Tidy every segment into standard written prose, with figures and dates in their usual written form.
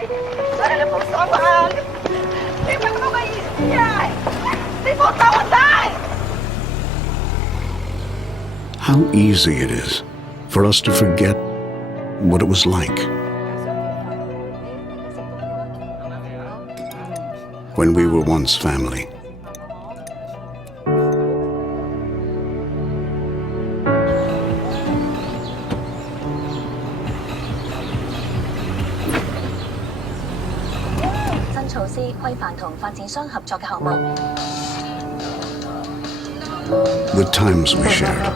真係冇手啊！你乜咁嘅意思啊？你冇手我仔！ How easy it is for us to forget what it was like when we were once family. The times we shared.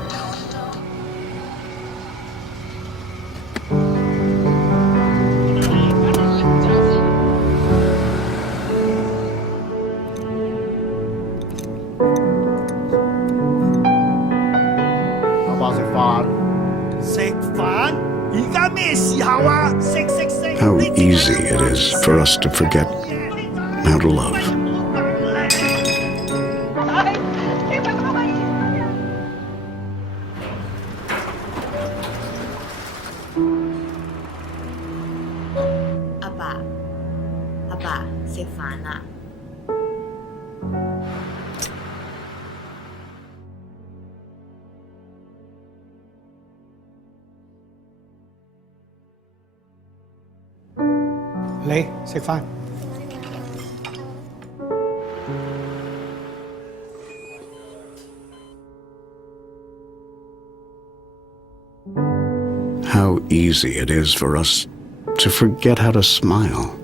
How easy it is for us to forget how to love. Abba, 食飯啦。嚟食飯。How easy it is for us to forget how to smile.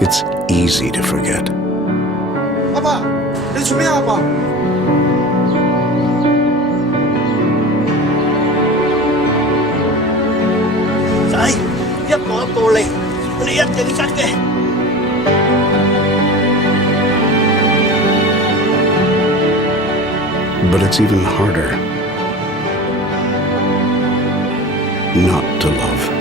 It's easy to forget. 阿爸，你做咩啊？阿爸，仔，一步一步嚟，我哋一定真嘅。But it's even harder not to love.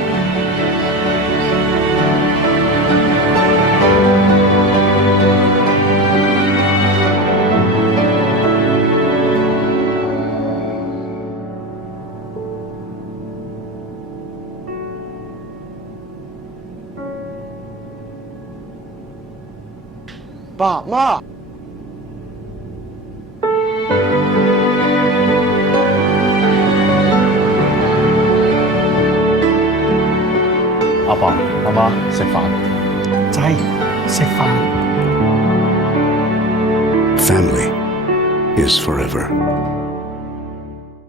Ba, Ma. Abba, Mama, 食飯。仔，食飯。 Family is forever.